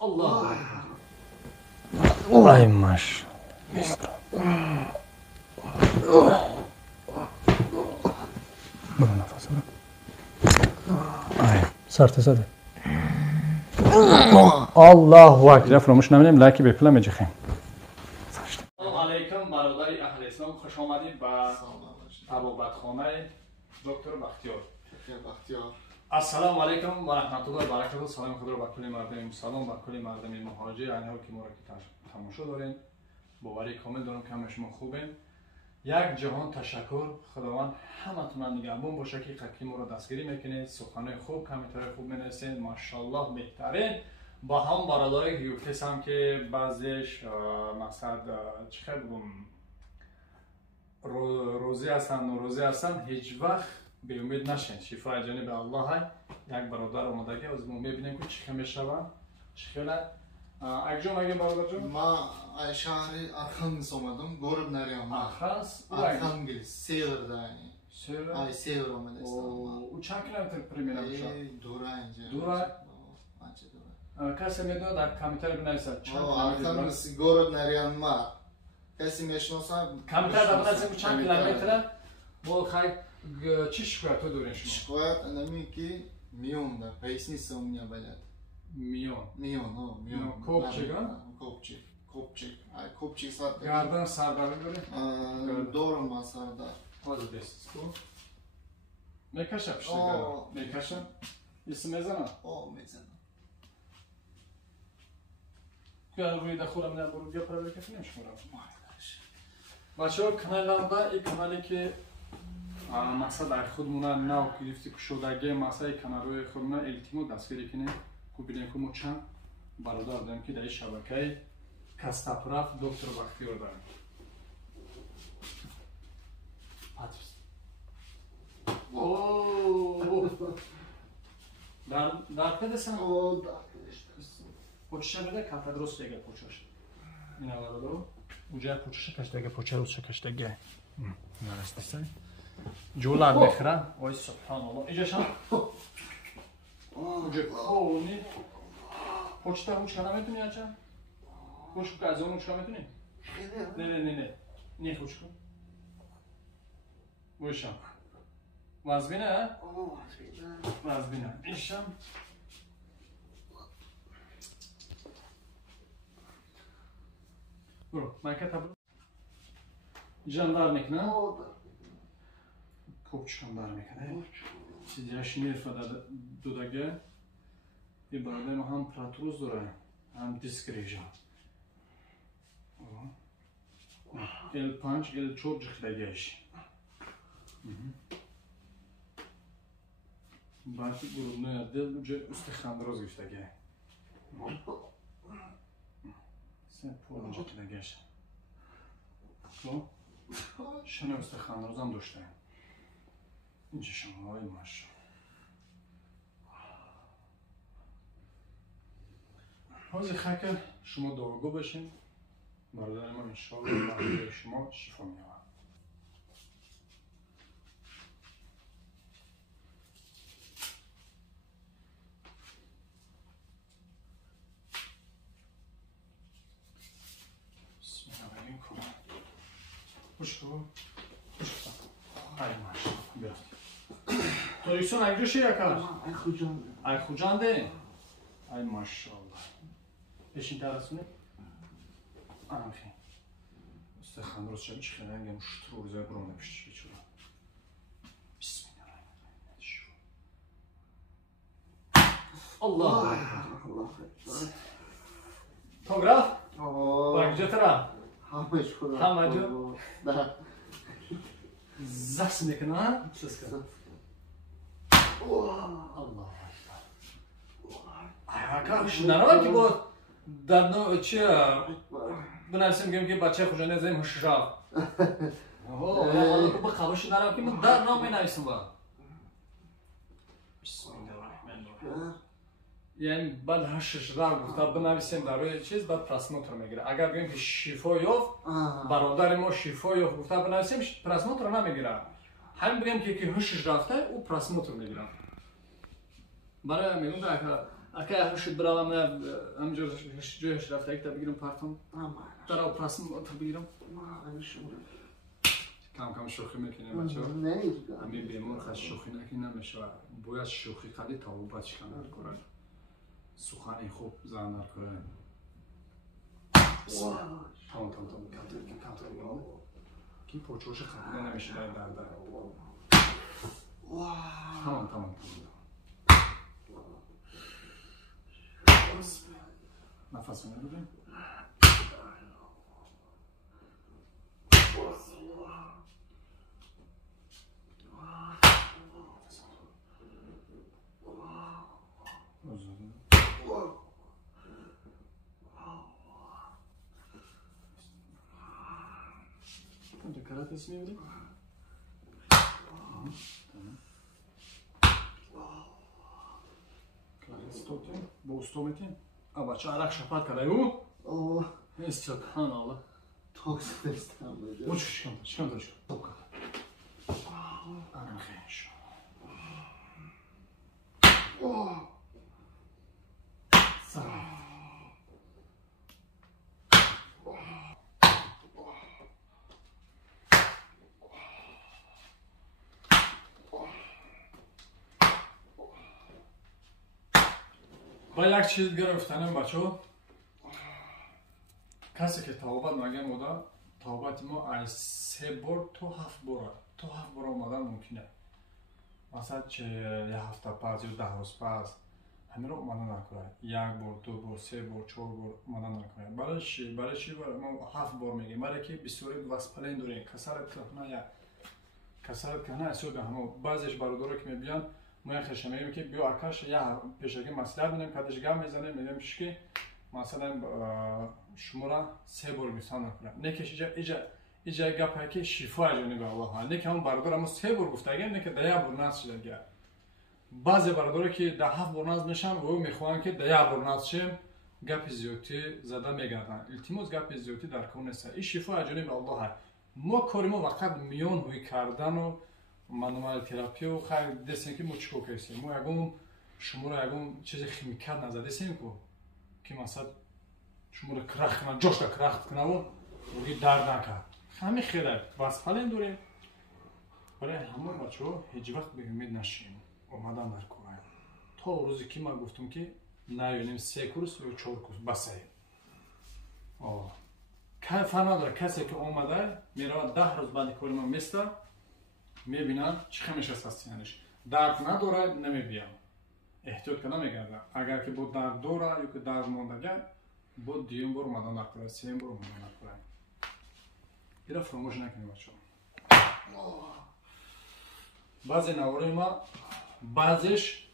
الله Ay maş. Bırak nefes bırak. Ay. Sarte sarte. Allahu Akbar. فراموش نمی‌کنیم لایک بکلا می‌جخیم. سلام علیکم برادر اهل اسلام، خوش آمدید به طبابتخانه دکتر بختیار. السلام علیکم و رحمت الله و برکاته. سلام خدا به کل مردم مسلمان، به کل مردم مهاجر، اینها که ما را که تماشا دارین. باوری کامل دارم که همه شما خوبین. یک جهان تشکر. خداوند همتون نگهبان باشه که قکی ما را دستگیری میکنید، سخنای خوب کامنت‌های خوب می‌نویسید. ماشاءالله بهترین با هم برادری که گفتم هم که بعضیش مقصد چه بگم روزی هستن و روزی هستن، هیچ وقت به امید نشین. شفای جانب الله های. یک برادر اومده که از ما میبینیم که چی میشود چی خیلی اگجون اگه برادر جون ما شهر Arxangelsk اومدم گورب نریم Arxangelsk سیوردانی سیور سیور اومده او چند کیلومتر پریمینا میشه دوره اینجا دوره کسی میدونه در کامپیوتر بنویسه چند کیلومتر Arxangelsk گورب نریم ما کسی میشناسه کامپیوتر در بنویسه چند کیلومتره با خیلی چی شکایت دارین شما؟ شکایت نمی که میون در پیسنیسه у меня болят میون کوپچیک کوپچیک ساعت گردن سرداری داری؟ دارم من سردار باز دست تو میکشم پشت گردن میکشم اسم میزنم میزنم بیار روی دخورم نه برو بیا پرا بکشم نمیشمورم بچه ها کانالمda این کانالی که مقصد در خودمون نو گرفتی شدگی مسئله کانالوی خودمون التیمو دستگیری کنیم که ببینیم که ما چند برادر داریم که در این شبکه کستپرف دکتر بختیار داریم. در پدسن پوچشه بده کافه درست دیگه پوچش این اول دو اونجا پوچشه کش دیگه پوچه روز کش دیگه نرسته جولار میخره وای سبحان الله اینجا شما اونجا کونی پوچته هوش کنه میتونی آنچه خوش که از اون هوش کنه میتونی نه خوش کن ویشم وزبینه وزبینه ایشم برو مکه تبرو جاندار میکنه کوپچکم بر میکنه چیزیش میرفته دودگه این برادر ما هم پراتروز داره هم دیسکریژا L5 L4 جخدگهش باید برونه دل اونجا استخوان روز گفتگه سه پول جخدگهش شنه استخوان روز هم داشته اینجا شما های ماشا حاضر خکر شما داروگو بشین برادر ما انشاءالله برای شما شفا می‌یابد. بسم الله این کنم خوش کن ای ماشا بیا توریسون اگه جوشی یکر ای خوجان ده ای ماشاءالله بشین ترسونه آنخی استخوان درست شد چی خیلی انگم شطور روزای برونه پشتی چورا بسم الله الرحمن الله تو گرفت؟ با کجا ترا؟ همه جو؟ زخص میکنه؟ سس کن الله اکبر نرا که با در نوع چیه بنویسیم که بچه خوشا نزدیم هشراف با خوابش نرم که من در نام می نویسم با بسم الله الرحمن الرحیم یعنی بعد هشراف گفته بنویسیم در روی چیز بعد پرسموتر میگیره اگر بگیم که شفا یافت برادر ما شفا یافت گفته بنویسیم پرسموتر نمیگیره همین بگیم که هشش رفته او پرسموتر میگیره برای میگم که Окей, هشت برام همجور جوش رفته یک تا بگیرم پرتم در آب پرسم تا بگیرم کم کم شوخی میکنیم بچه ها همین بیمون خواست شوخی نکنی نمیشه باید شوخی قدی تا او بچه کنر کنن سخنی خوب زنر کنن تمام کنترل کنم کی پوچوش خطیده نمیشه در تمام نفس رو نمیدیم اینجا کرات اسمی میدیم Stoptim, bu stometim. Ama çarak şapat kadar o. Oh, Ne istiyor? Han Allah. toksik İstanbul'da. Uç çıkan. Toka. Ana xeyş. Oh, Sağ. با یک چیز گرفتنم بچه کسی که توبت نگه مودا توبت ما از 3 بار تا 7 بار اومدن ممکنه مثلا چه یه هفته پس یا 10 روز پس همین رو اومدن نکنه 1 بار 2 بار 3 بار 4 بار اومدن نکنه برای چی ما 7 بار میگیم برای که بسیاری وسپلین داریم کسرت کنه اصلا به همه بعضیش برادرها که میبینن ما خیلی میگیم که بیا آکاش یا پیشگی مصلحت میدیم کدش گام میزنیم میگیم که مثلا شما را 3 بار میسان نکنه نکش ایجا گپه که شفا جانب الله نه که همون برادر همون 3 بار گفته اگر نه که 10 بار ناز شده گه بعضی برادرها که 7 بار ناز میشن و میخوان که 10 بار ناز شیم گپ زیادی زده میگردن التماس گپ زیادی در کون است این شفا جانب الله ما کار ما فقط میان هوی کردن و مانوال تراپی و خیلی دستیم که ما چیکار کردیم ما یکم شما را یکم چیز خیمیکال نزده سیم که مثلا شما را کرخ کنه جوش را کرخ کنه و روی درد نکرد همین خیلی واسپالین داریم برای همه بچه‌ها هیچ وقت به امید نشیم اومدن در کار تا روزی که ما گفتم که نیونیم 3 کورس یا 4 کورس بسه فنا داره کسی که اومده میره 10 روز بعد کار ما میسته میبینن چی خمیش هستینش درد نداره نمیبینم احتیاط کنه میگردم اگر که بود درد داره یا که درد مونده بود دیگه بار اومدن نکنه 3 بار اومدن نکنه اینا فراموش نکنید بچه‌ها بعضی نوارای ما بعضیش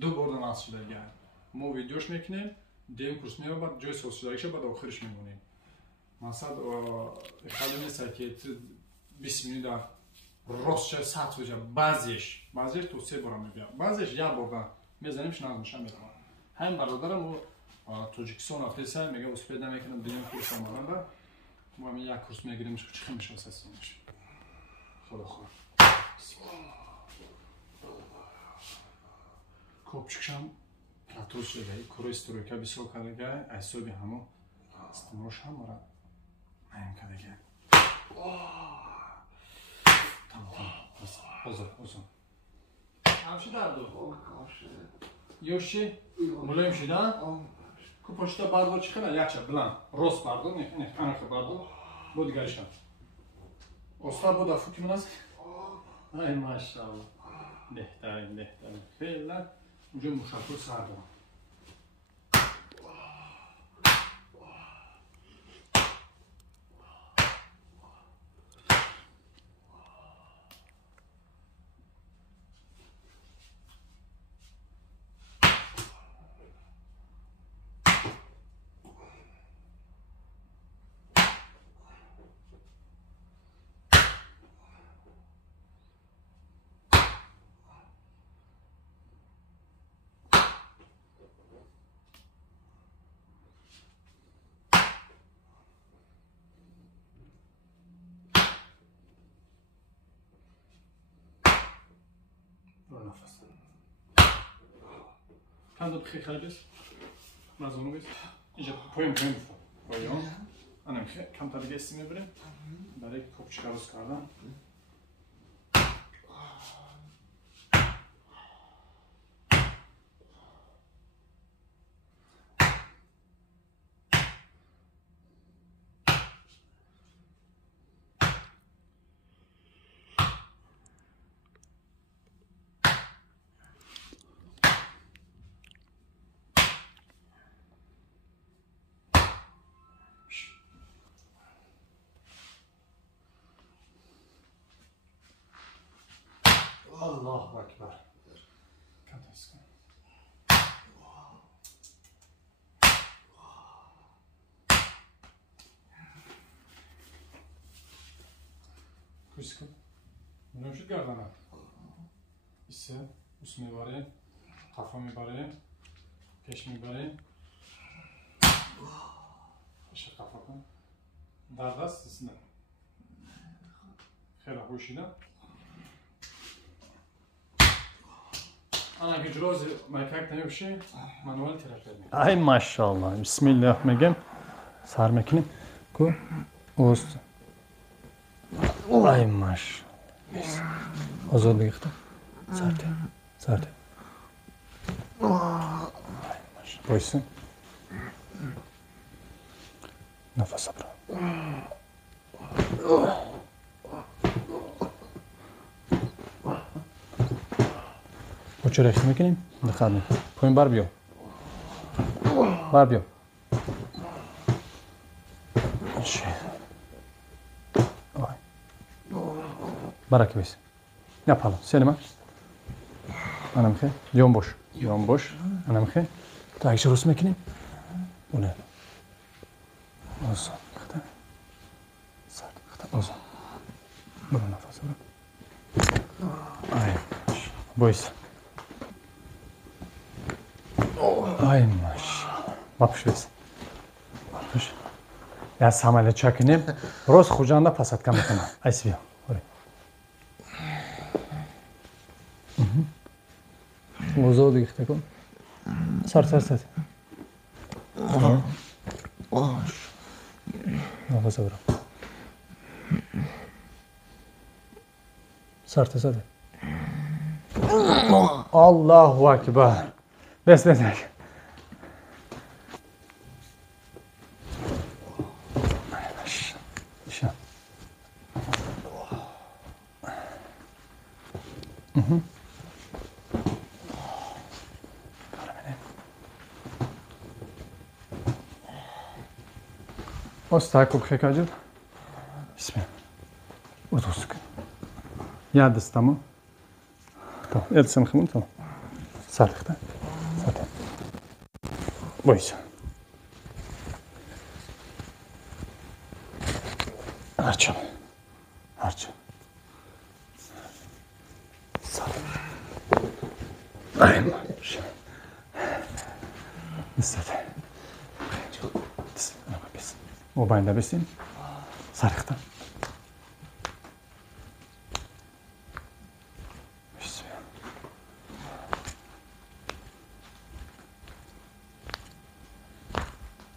2 بار ناز شده گرد ما ویدیوش میکنیم دیم کورس میام بعد جای سوسیالایش بعد آخرش میمونیم مثلا خیلی نیست که 20 میلیون در راست چه ساعت بشه بعضیش تو 3 بار میبینم بعضیش 1 بار میزنیمش ناز میشم میرم همین برادرم و توجیکستان آفریسا میگه اسپید نمیکنم دیم کورس اومدن ما همین 1 کورس میگیریم چه میشه اساسش خدا خدا کوپچکشم پلاتوش شده کروی استرویکا بسیار کردگه احسابی همون استمروش هم مورد نیم کردگه tamam uzun همچی دردو یوشی ملایم شده که پشتا بردار چی کنه یکشه بلند راست بردار نه انخ بردار بود گریشن استاد بود افو که مناز ای ماشاءالله بهترین خیلی اونجا مشکل سر دارم Hadi bıxı xəli biz. Mazunu biz. İyice poyun bu. Poyun. Anam ki kam tadı geçsin öbürü. Böyle top çıkarız kardan. Allahu Ekber. Katasın. Kuşkun. Bunu şu gardana. İse usmi bari, kafamı bari, peşmi bari. İşte kafadan. Dardas sizden. Xeyla hoşuna. Ana gücü rozi makak ne bir şey manuel terapi. Ay maşallah. Bismillah megem. Sar mekinim. Ku. Ost. Ay maş. Azad yıktı. Sarte. Sarte. Ay maş. Boysun. Nefes al. Uçuyor mekinim. Dikkat et. Poyun barbio. Barbio. Şey. Ay. Barak biz. Yapalım. Selima. Anam ki. Yon boş. Yon boş. Anam ki. Takip şurası mekinim. Bu ne? Olsun. Kıta. Sart. Kıta. Olsun. Burun nefes al. Ay. Boyuz. Ay maşallah. Bakış biz. Bakış. Ya samale çakınım. Roz kucağında pasat kamatına. Ay siviyor. Uzağı da yıktık o. Sart sart sart. Nefes al. Sart sart. Allahu Ekber. Beslenek. Остайку хекаджет. Bismillah. Udusuk. Yadis tamam. Tamam. Elsin xımın tamam. Sarıqda. Zaten. Boyuz. Açın. Açın. Sarıq. Aynen. Neyse. O bayında besin. Sarıqda.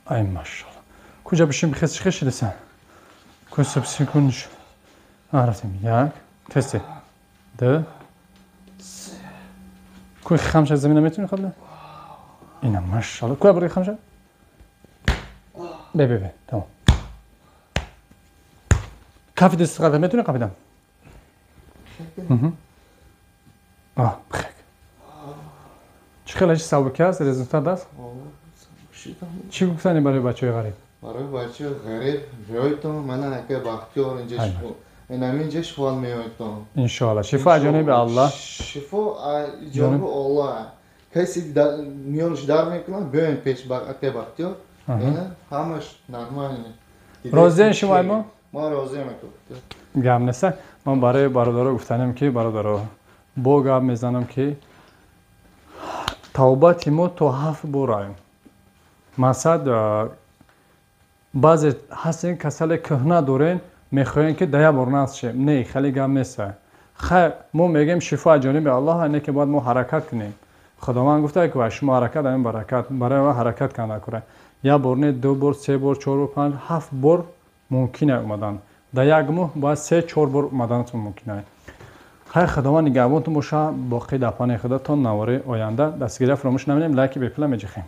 Ay maşallah. Kuca bir şey bir kez çıkış edesen. Kusub sikunç. Arasım yak. Testi. De. Kuy خمسة زمینه میتونی قبله؟ اینم ماشاءالله. کوی برای خمسة؟ به تمام. کافی دست قدم میتونی قبلم؟ بخیر. چقدر سوابق هست رزولت دست؟ چی گفتنی برای بچه‌های غریب؟ برای بچه‌های غریب بیایید من اگه بختیار اینجا اینجا شفا میاد ان شاء الله شفا جانب الله شفا جانب الله کسی میونش در میکنه بیاین پیش اگه بختیار اینا همش نرماله راضی شما ما راضی میکنم گام نسه من برای برادرها گفتم که برادرها با گام میزنم که توبه ما تو 7 برایم مثلا بعضی هستن کسایی که کهنه دارن میخواین که 10 بار ناس شه نه خیلی گام نیست خیر ما میگیم شفا جانب الله اینه که باید ما حرکت کنیم خداوند گفته که شما حرکت این برکت برای حرکت کنه کنه یا بار نه 2 بار 3 بار 4 بار 5 7 بار ممکنه اومدن در یک ماه باید 3 4 بار اومدنتون ممکنه. خیر خداوند نگهبانتون باشه. باقی دپانه خودتون نواره آینده دستگیری فراموش نمونیم. لایک به پلم میجخیم.